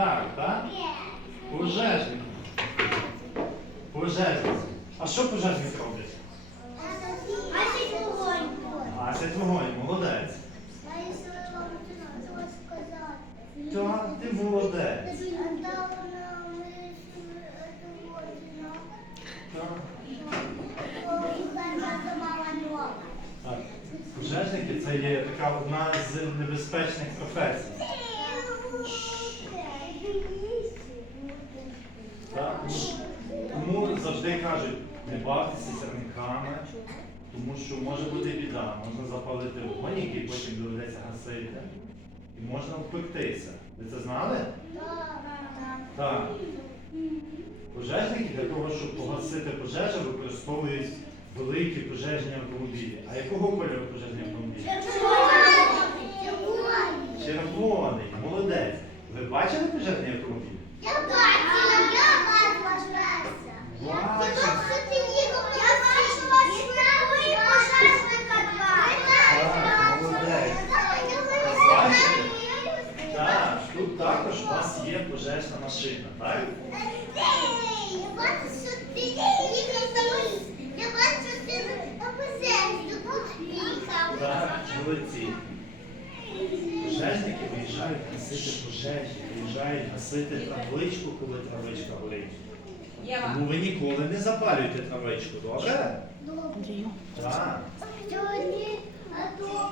Сніданкар, так? Пожежник. Пожежниці. А що пожежник робить? Гасить вогонь, молодець. Так, ти молодець. Так. Так. Пожежники це є така одна з небезпечних професій. Тому кажуть, не бавтеся сірниками, тому що може бути біда, можна запалити вогонь, який потім доведеться гасити, і можна впектися. Ви це знали? Так. Пожежники для того, щоб погасити пожежу, використовують великі пожежні автомобілі. А якого кольору пожежні автомобілі? Червоний, молодець. Ви бачили пожежні автомобілі? Я бачила, я бачила Швеція. Бачите? ти їхав, я бачила Швецію, пожежника два. Так, молодець. Бачите? Так, тут також у вас є пожежна машина, так? Я бачу, що ти їхав самий. Я бачу, що ти на пожежнику їхав. Так, молодці. Пожежники виїжджають гасити пожежі, виїжджають гасити травичку, коли травичка горить. Тому ви ніколи не запалюйте травичку, добре? Добре. Так, Сьогодні, а то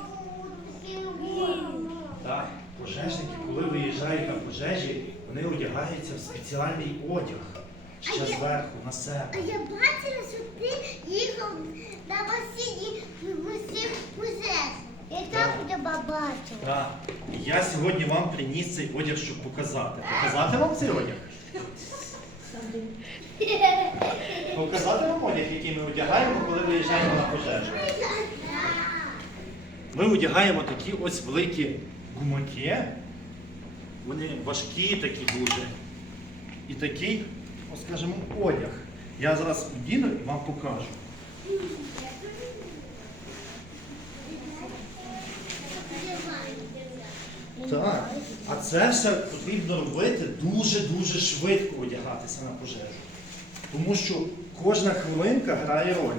так. Пожежники, коли виїжджають на пожежі, вони одягаються в спеціальний одяг. Ще зверху на себе. А я бачила, що ти їхав на машині висів пожеж. Я так тебе бачила. Так. І Я сьогодні вам приніс цей одяг, щоб показати. Показати вам цей одяг? Показати вам одяг, який ми одягаємо, коли виїжджаємо на пожежу. Ми одягаємо такі ось великі гумаки. Вони важкі такі дуже. І такий, ось скажімо, одяг. Я зараз одіну і вам покажу. Так. А це все потрібно робити дуже-дуже швидко одягатися на пожежу. Тому що кожна хвилинка грає роль.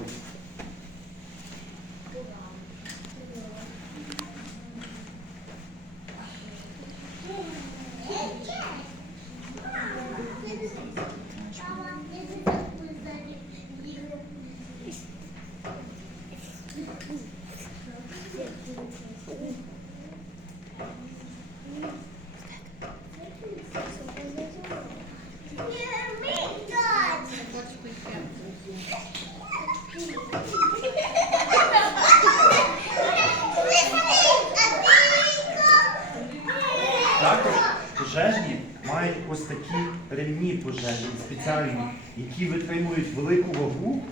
Також пожежні мають ось такі ремні пожежні спеціальні, які витримують велику вагу.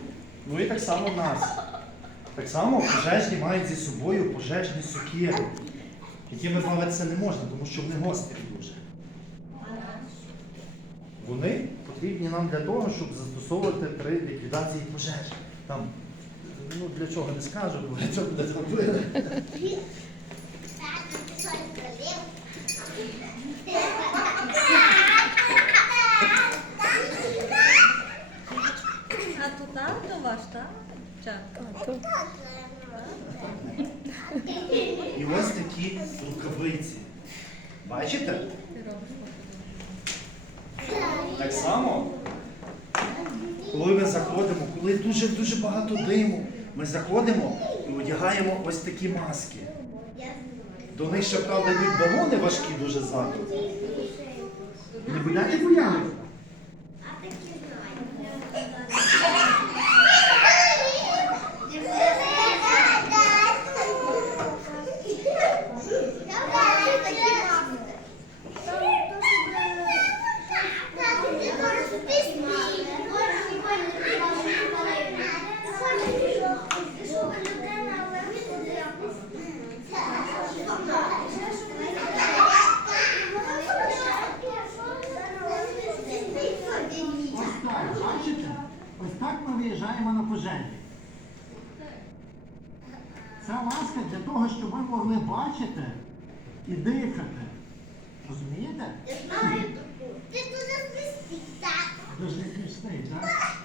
Ну і так само нас. Так само пожежні мають зі собою пожежні сокири, якими бавитися не можна, тому що вони гострі дуже. Вони потрібні нам для того, щоб застосовувати при ліквідації пожежі. Там, ну для чого не скажу, бо для цього не зробили. Тато ваш, так? І ось такі рукавиці. Бачите? Так само, коли ми заходимо, коли дуже-дуже багато диму, ми заходимо і одягаємо ось такі маски. До них ще, правда, йдуть балони важкі дуже ззаду. Не будете боями? для того, щоб ви могли бачити і дихати. Розумієте? Ти дуже смішний, так? Дуже смішний, так?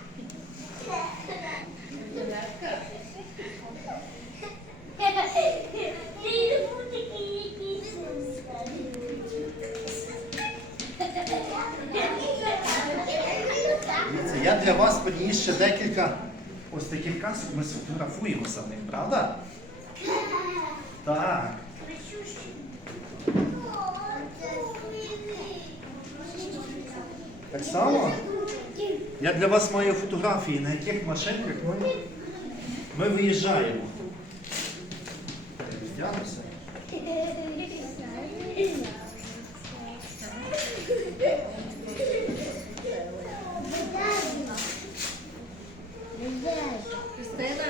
Я для вас приніс ще декілька ось таких касок. Ми сфотографуємо самих, правда? Так. Так само? Я для вас маю фотографії, на яких машинках ми, ми виїжджаємо. Христина,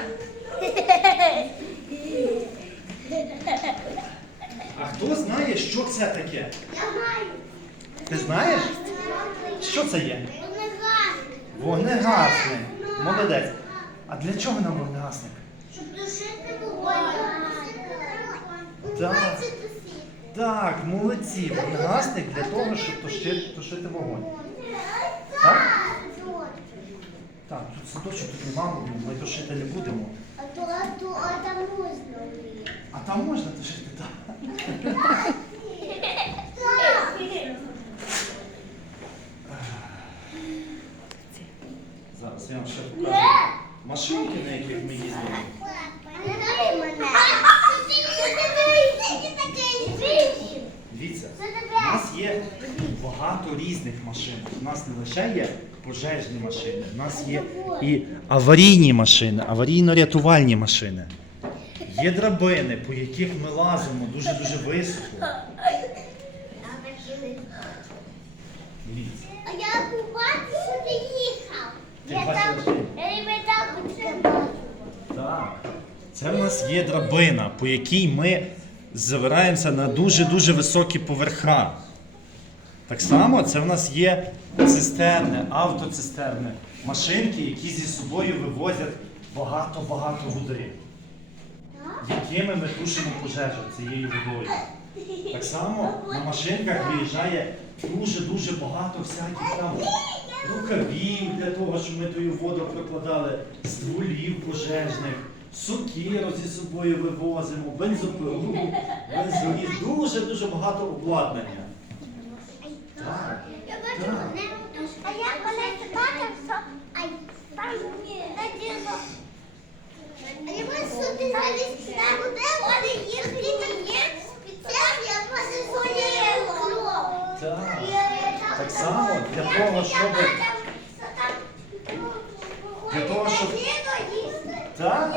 А хто знає, що це таке? Я маю. Ти знаєш? Що це є? Вони гарні. Вогнегасник. Молодець. А для чого нам вогнегасник? Щоб душити вогонь. Так. Так, молодці. Вогнегасник для того, щоб тушити, тушити вогонь. Так? Так, тут садочок, тут нема вогню, ми тушити не будемо. А то, а то, а там можна. А там можна тушити? Так. Так. Зараз я вам ще покажу машинки, на яких ми їздимо. Не дай мене. Ти такий звідси. Дивіться, Це у тебе. нас є багато різних машин. У нас не лише є пожежні машини, у нас є і аварійні машини, аварійно-рятувальні машини. Є драбини, по яких ми лазимо дуже-дуже високо. А я побачив, що ти їхав. Ти Я бачила, там, що я- я тебе так це в нас є драбина, по якій ми завираємося на дуже-дуже високі поверха. Так само це в нас є цистерни, автоцистерни, машинки, які зі собою вивозять багато-багато води, якими ми тушимо пожежу цією водою. Так само на машинках виїжджає дуже-дуже багато всяких там рукавів для того, щоб ми тою воду прокладали, стволів пожежних, сокиру зі собою вивозимо, бензопилу, бензоліз, дуже-дуже багато обладнання. Так. Я бачу, Так. не А я коли бачив, що ай, там та діло. А я бачу, що ти заліз на але є я бачу, що. Так. Так само для того, щоб. Для того, щоб- Так?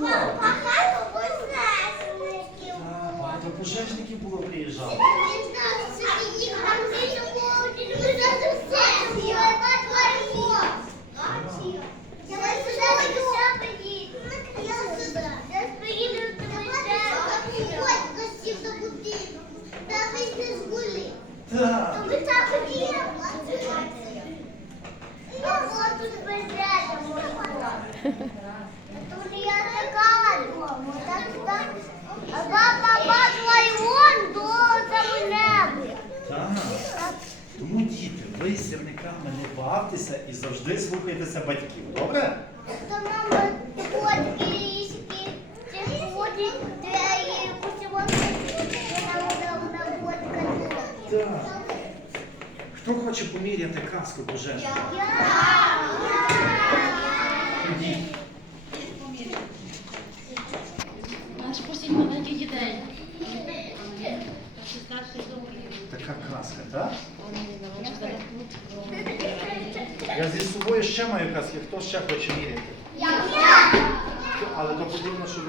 Багато Так, пожежників. багато пожежників було приїжджало. Не знаю, що ти їх там не Ми зараз все, я бачу його. Я вас сюди до приїду. Я сюди. Я приїду до тебе. Ходь, гостів до будинку. Та ви не згулі. Так. Ми так приїдемо. Ну, от тут безрядно можна. Тут я така дома, так так. А баба бачила його до там небі. Так. Тому діти, ви з сірниками не бавтеся і завжди слухайтеся батьків. Добре? То мама котики лісики, чи ходить, де котика. Так. Хто хоче поміряти каску пожежну? Ходіть. Наш пустіть маленьких дітей. Така каска, так? Я зі є, хто ще хоче вірити. Я. Але то потрібно, щоб